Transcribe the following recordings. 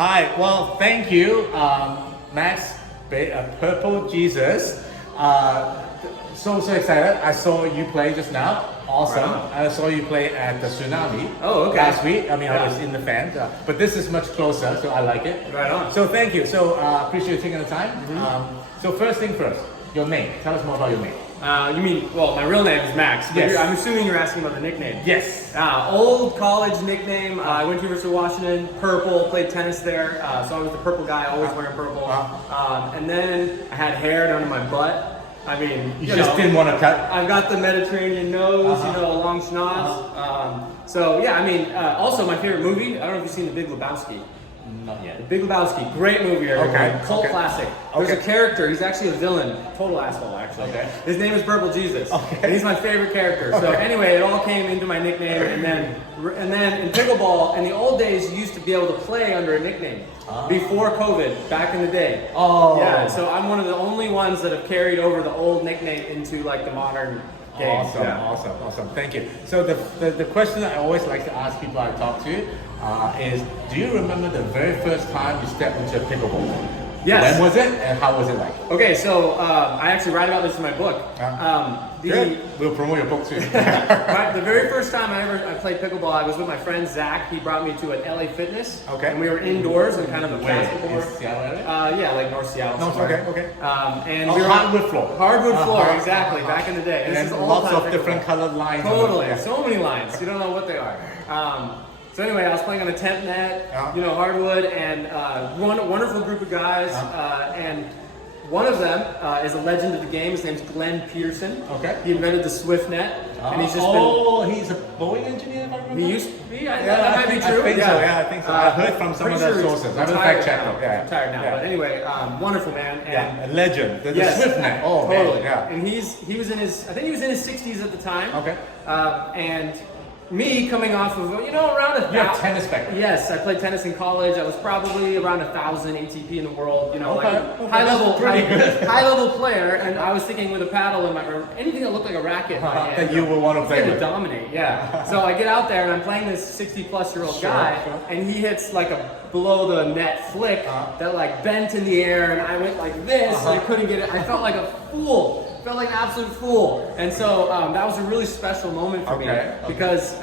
Hi. Well, thank you, Max, Purple Jesus. So excited. I saw you play just now. Awesome. Right. I saw you play at the Tsunami last week. I mean, I was in the fans, but this is much closer, so I like it. Right on. So thank you. So appreciate you taking the time. So first thing first, your name. Tell us more about your name. You mean, well, my real name is Max. But Yes. I'm assuming you're asking about the nickname. Yes. Old college nickname. I went to University of Washington, purple, played tennis there. So I was the purple guy, always wearing purple. And then I had hair down to my butt. I mean, you just didn't want to cut. I've got the Mediterranean nose, a long schnoz. So yeah, I mean, also my favorite movie, I don't know if you've seen The Big Lebowski. Not yet. The Big Lebowski, great movie, everyone. Okay. Cult classic. There's a character, he's actually a villain, total asshole actually. Okay. His name is Purple Jesus. Okay. And he's my favorite character. So anyway, it all came into my nickname, and then in pickleball, in the old days, you used to be able to play under a nickname. Before COVID, back in the day. Oh. Yeah, so I'm one of the only ones that have carried over the old nickname into like the modern game. Awesome. Thank you. So the question I always like to ask people I talk to is, do you remember the very first time you stepped into a pickleball? Yes. When was it and how was it like? Okay, so I actually write about this in my book. Good. We'll promote your book too. The very first time I played pickleball, I was with my friend Zach. He brought me to an LA Fitness. Okay. And we were indoors in kind of a basketball. In Seattle area? Yeah, like North Seattle. No, somewhere. okay. And we were hardwood floor. Hardwood floor, exactly. Back in the day. And This is all lots time of pickleball. different colored lines. Totally. So many lines. You don't know what they are. So anyway, I was playing on a temp net, hardwood, and wonderful group of guys, and one of them is a legend of the game. His name's Glenn Peterson. Okay. He invented the Swift net, and he's just he's a Boeing engineer, if I remember. He used to be. That might be true. I think so. I've heard from some of the sources. I haven't fact checked them. Yeah. Retired now, but anyway, wonderful man. And a legend. The Swift net. Oh, totally. Man. Yeah. And he was in his 60s at the time. Okay. And me coming off of, around 1,000. You're a tennis background. Yes, I played tennis in college. I was probably around 1,000 ATP in the world. High level player. And I was thinking with a paddle or anything that looked like a racket in my hand, that you would want to play with. Dominate. Yeah. So I get out there and I'm playing this 60-plus-year-old guy, and he hits like a below the net flick that like bent in the air, and I went like this, and I couldn't get it. I felt like a fool. Felt like an absolute fool. And so that was a really special moment for me because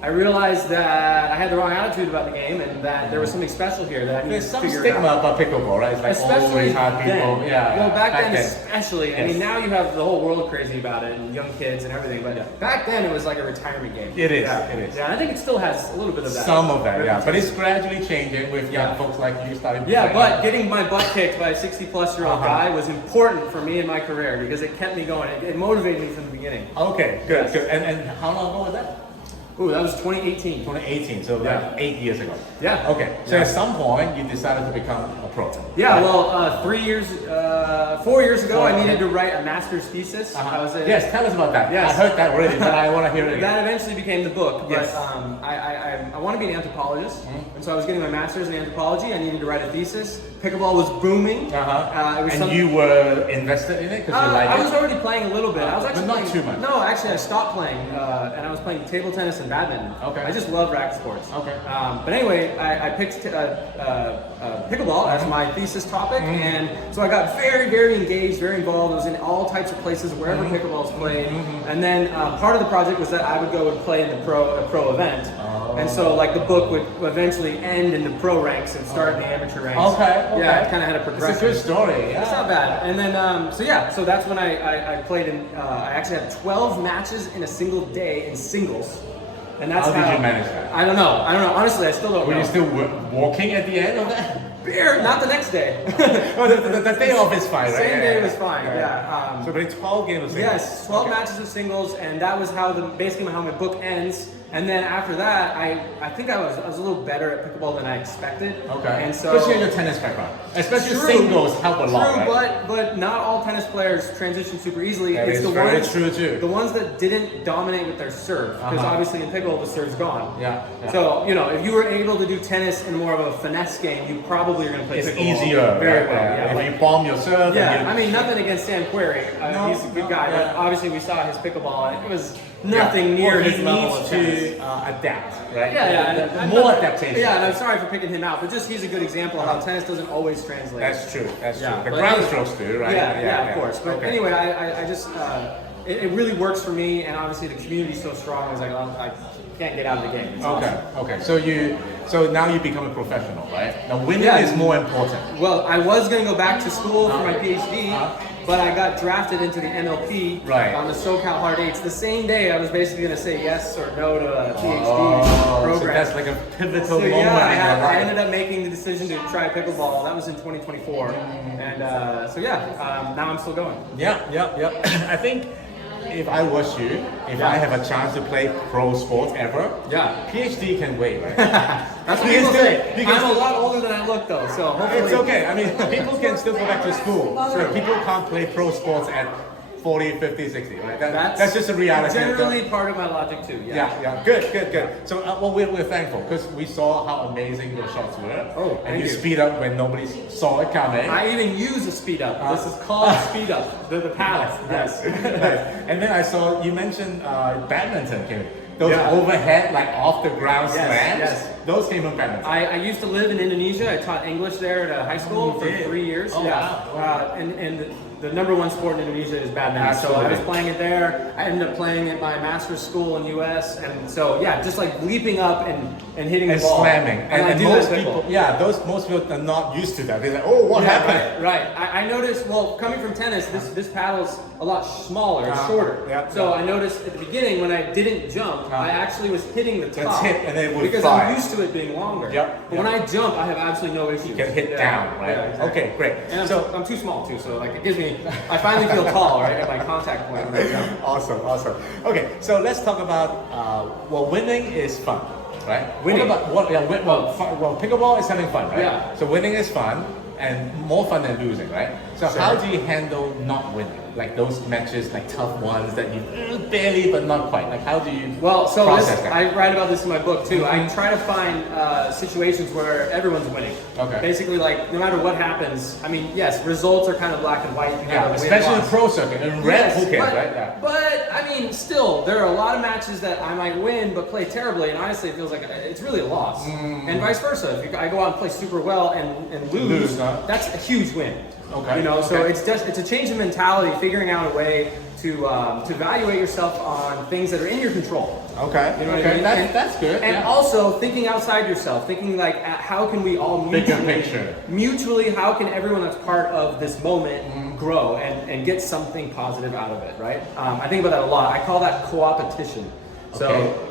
I realized that I had the wrong attitude about the game and that there was something special here that I needed to figure out. There's some stigma about pickleball, right? It's like especially hard people. Well, back then especially. Yes. I mean, now you have the whole world crazy about it and young kids and everything, but back then it was like a retirement game. It is. Yeah, I think it still has a little bit of that. Some of that, yeah. But it's gradually changing with young folks like you starting to play. But getting my butt kicked by a 60-plus-year-old guy was important for me in my career because it kept me going. It motivated me from the beginning. Okay, good. And how long ago was that? Ooh, that was 2018. 2018, so like 8 years ago. Yeah. Okay, so at some point you decided to become a pro. Yeah, well, 4 years ago, I needed to write a master's thesis. Yes, tell us about that. Yes. I heard that already, but I want to hear it again. That eventually became the book, but I want to be an anthropologist, and so I was getting my master's in anthropology. I needed to write a thesis. Pickleball was booming. You were invested in it because you liked it? I was already playing a little bit. I was actually but not too much. No, actually, I stopped playing, and I was playing table tennis and badminton. Okay. I just love racket sports. Okay. But anyway, I picked pickleball as my thesis topic, and so I got very, very engaged, very involved. I was in all types of places wherever pickleball is played, and then part of the project was that I would go and play in a pro event. And so, like, the book would eventually end in the pro ranks and start in the amateur ranks. Okay. Yeah, it kind of had a progression. It's a good story. Yeah. It's not bad. And then, so that's when I played in, I actually had 12 matches in a single day in singles. And that's how did you manage that? I don't know. Honestly, I still don't know. Were you still walking at the end of that? Not the next day. the day off is fine, right? Same day was fine, yeah. So played 12 games of singles? Yes, 12 matches of singles, and that was basically how my book ends. And then after that, I think I was a little better at pickleball than I expected. Okay. And so, especially in your tennis background. Especially singles help a lot. True, right? but not all tennis players transition super easily. That it's is the very ones, true too. The ones that didn't dominate with their serve, because obviously in pickleball the serve's gone. Yeah. So if you were able to do tennis in more of a finesse game, you probably probably are going to play It's pickleball easier. very right? well. Yeah. Yeah, If like- you bomb yourself. yeah, and I mean, nothing against Sam Query. No, He's a good no, guy, yeah. but obviously we saw his pickleball, and it was nothing near Well, his he level needs of tennis. to adapt, right? Yeah, More adaptation. Yeah, and I'm sorry for picking him out, but just he's a good example of how tennis doesn't always translate. That's true. That's Yeah, true. The but ground anyway- strokes do, right? Yeah, of course. But Okay. anyway, I just it really works for me, and obviously the community's so strong. I was like, oh, I can't get out of the game. It's Okay. awesome. Okay. So now you become a professional, right? Now winning Yeah. is more important. Well, I was going to go back to school for my PhD, Uh-huh. but I got drafted into the NLP Right. on the SoCal Hard Eights. The same day, I was basically going to say yes or no to a PhD So program. that's like a pivotal So moment yeah, in your I life. ended up making the decision to try pickleball. That was in 2024, and now I'm still going. Yeah. I think if I was you, if I have a chance to play pro sports ever, Yeah. PhD can wait, right? That's what Because people say. because- I'm a lot older than I look, though, so hopefully It's okay. I mean, people can still go back to school. So people can't play pro sports at 40, 50, 60, right? That's just a reality. Generally, part of my logic too. Yeah. Good. So, well, we're thankful because we saw how amazing your shots were. Oh, and thank you you. speed up when nobody saw it coming. I even use a speed up. This is called speed up. The paddles. Yes. Nice. And then I saw you mentioned badminton, Kim. Those Yeah. overhead, like off the ground Yes, slams. yes. Those came from badminton. I used to live in Indonesia. I taught English there at a high school You for did? 3 years. Oh, yeah. wow. And the number one sport in Indonesia is badminton. So I was Absolutely. playing it there. I ended up playing at my master's school in the US. And so, yeah, just like leaping up and hitting and the ball. slamming. And I And do most that people, pickleball. most people are not used to that. They're like, oh, what happened? Right. I noticed, well, coming from tennis, this paddle's a lot smaller, it's Uh-huh. shorter. Yeah, So yeah. I noticed at the beginning when I didn't jump, I actually was hitting the That's top. it, and then it would because fly. I'm used to it being longer. Yep, But when I jump, I have absolutely no issues. You can hit Yeah, down, right? yeah, exactly. Okay, great. And So I'm too small too, so like it gives me, I finally feel tall, right, at my contact point when I jump. awesome. Okay, so let's talk about winning is fun, right? Winning. Pickleball is having fun, right? Yeah. So winning is fun and more fun than losing, right? So Sure. how do you handle not winning? Like those matches, like tough ones that you barely but not quite. Like how do you Well, so process that? I write about this in my book too. I try to find situations where everyone's winning. Okay. Basically, like no matter what happens, I mean, yes, results are kind of black and white. You Yeah, have a win, especially in loss. pro circuit and red, Yes, who cares, but, right? Yeah. But I mean, still, there are a lot of matches that I might win but play terribly, and honestly, it feels like it's really a loss. And vice versa. If I go out and play super well and lose, huh? that's a huge win. Okay, You know, so okay. it's a change of mentality, figuring out a way to evaluate yourself on things that are in your control. Okay. You know what I okay. mean? That's good. And yeah. also thinking outside yourself, thinking like, how can we all Bigger picture. mutually, how can everyone that's part of this moment grow and get something positive out of it, right? I think about that a lot. I call that co-opetition. So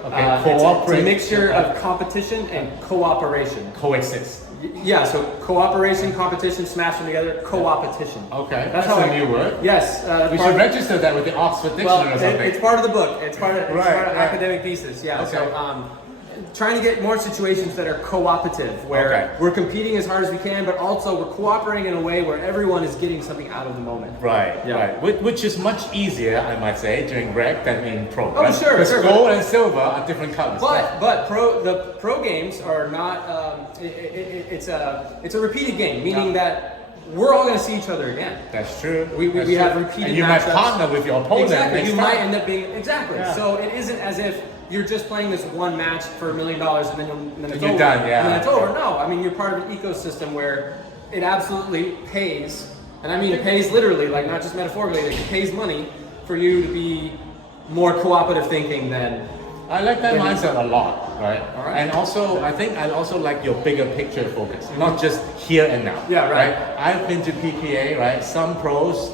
Okay. it's a Cooperate. mixture of competition and cooperation. Coexist. Yeah, so cooperation, competition, smash them together, co-opetition. Okay. That's That's how a new word. Yes. We should register that with the Oxford Dictionary Well, or something. it's part of the book. It's part of, Right, an right. academic thesis. Yeah. Okay. So, trying to get more situations that are cooperative, where Okay. we're competing as hard as we can, but also we're cooperating in a way where everyone is getting something out of the moment. Right, Yeah. right. Which is much easier, I might say, during rec than in pro. Oh, right? sure, Because sure, gold and silver are different colors. But the pro games are not. It's a repeated game, meaning that we're all going to see each other again. That's true. We That's have true. repeated And you might matchups. partner with your opponent Exactly. next You time. might end up being exactly. Yeah. So it isn't as if you're just playing this one match for $1 million and then it's you're over. done, yeah. And then it's over. No, I mean you're part of an ecosystem where it absolutely pays, and I mean it pays literally, like not just metaphorically. Like it pays money for you to be more cooperative thinking than. I like that When you- mindset a lot, right? All right. And also, I think I also like your bigger picture focus, not just here and now. Yeah, right. I've been to PPA, right? Some pros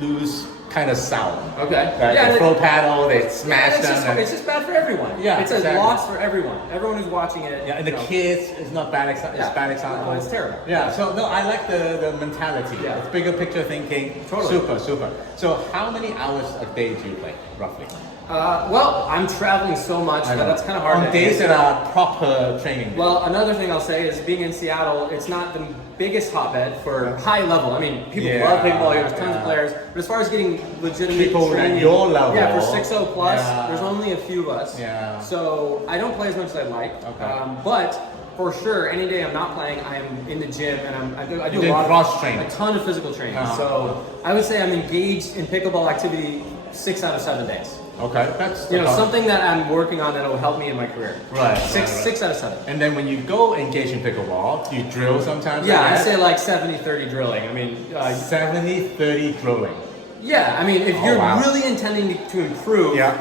lose kind of sour. Okay. Right? Yeah, they they- throw paddle, they Yeah, smash it's, them. it's just bad for everyone. Yeah, it's a exactly. loss for everyone. Everyone who's watching it. Yeah, and the you know. kids is not bad example. Yeah. It's bad example. No, it's terrible. Yeah. So no, I like the mentality. Yeah. It's bigger picture thinking. Totally. Super. So how many hours a day do you play roughly? Well, I'm traveling so much that that's kind of hard on to days answer. that are proper training. Well, another thing I'll say is being in Seattle, it's not the biggest hotbed for high level. I mean, people Yeah, love pickleball, there's tons yeah. of players, but as far as getting legitimate People at training, your level. yeah, for 6.0 plus, Yeah. there's only a few of us. Yeah. So I don't play as much as I'd like. Okay. But for sure, any day I'm not playing, I am in the gym and I do a doing lot cross training. a ton of physical training. Uh-huh. So I would say I'm engaged in pickleball activity 6 out of 7 days. Okay, that's Something that I'm working on that will help me in my career. Right. Six out of 7. And then when you go engage in pickleball, do you drill sometimes? Yeah, like I'd that? say like 70-30 drilling. I mean, 70-30 drilling. yeah, I mean, if Oh, you're wow. really intending to improve, Yeah,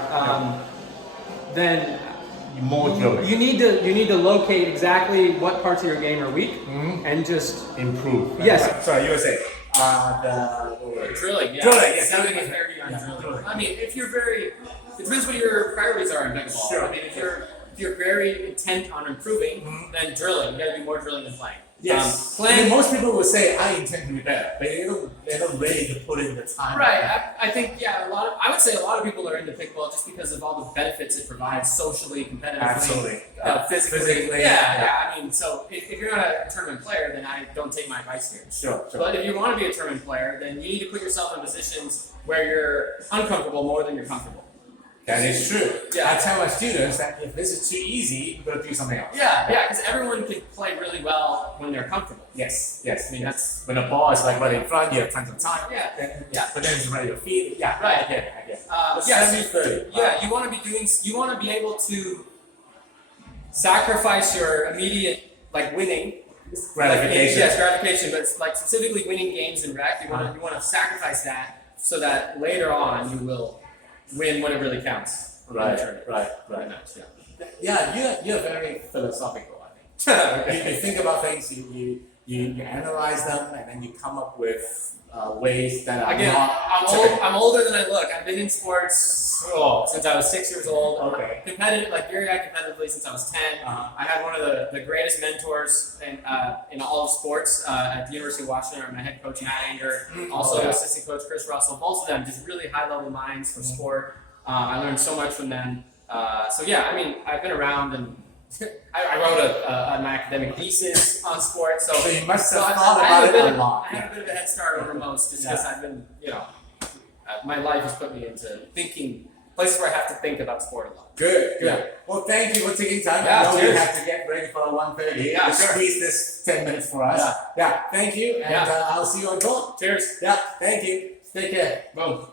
then More drilling. you need to locate exactly what parts of your game are weak and just Improve. Yes. Sorry, you were saying. Drilling, yeah. Drilling, yeah. 70-30 on drilling. drilling. I mean, if you're very, it depends what your priorities are in pickleball. Sure. I mean, if you're very intent on improving, then drilling. You got to do more drilling than playing. Yes. Playing. most people will say, I intend to be better, but they're not ready to put in the time. Right. I think I would say a lot of people are into pickleball just because of all the benefits it provides socially, competitively, Absolutely. physically. Yeah. I mean, so if you're not a tournament player, then I don't take my advice here. Sure. But if you want to be a tournament player, then you need to put yourself in positions where you're uncomfortable more than you're comfortable. That is true. Yeah. I tell my students that if this is too easy, we're gonna do something else. Yeah, because everyone can play really well when they're comfortable. Yes. I mean, that's when the ball is like right in front, you have tons of time. Yeah. Yeah. But then it's right at your feet. Yeah. Right. I get it. yeah, 70-30. yeah. You want to be able to sacrifice your immediate winning. Gratification. Yes, gratification, but it's like specifically winning games in rec. You want to sacrifice that so that later on you will win when it really counts. Right. Right. Yeah, you're very philosophical, I think. you think about things, you analyze them, and then you come up with ways that are Again, not I'm older than I look. I've been in sports since I was 6 years old. Okay. Competitive, very competitively since I was 10. I had one of the greatest mentors in all of sports at the University of Washington. My head coach Matt Anger, also assistant coach Chris Russell. Both of them just really high level minds for sport. I learned so much from them. So yeah, I mean, I've been around and I wrote an academic thesis on sports. So you must have I thought have about it a a lot. I have a bit of a head start over most just because I've been, my life has put me into thinking, places where I have to think about sport a lot. Good. Yeah. Well, thank you for taking time. Yeah, I know we cheers. have to get ready for 1:30. Yeah, Just sure. squeeze this 10 minutes for us. Yeah. Thank you, and I'll see you on court. Cheers. Yeah. Thank you. Take care. Boom.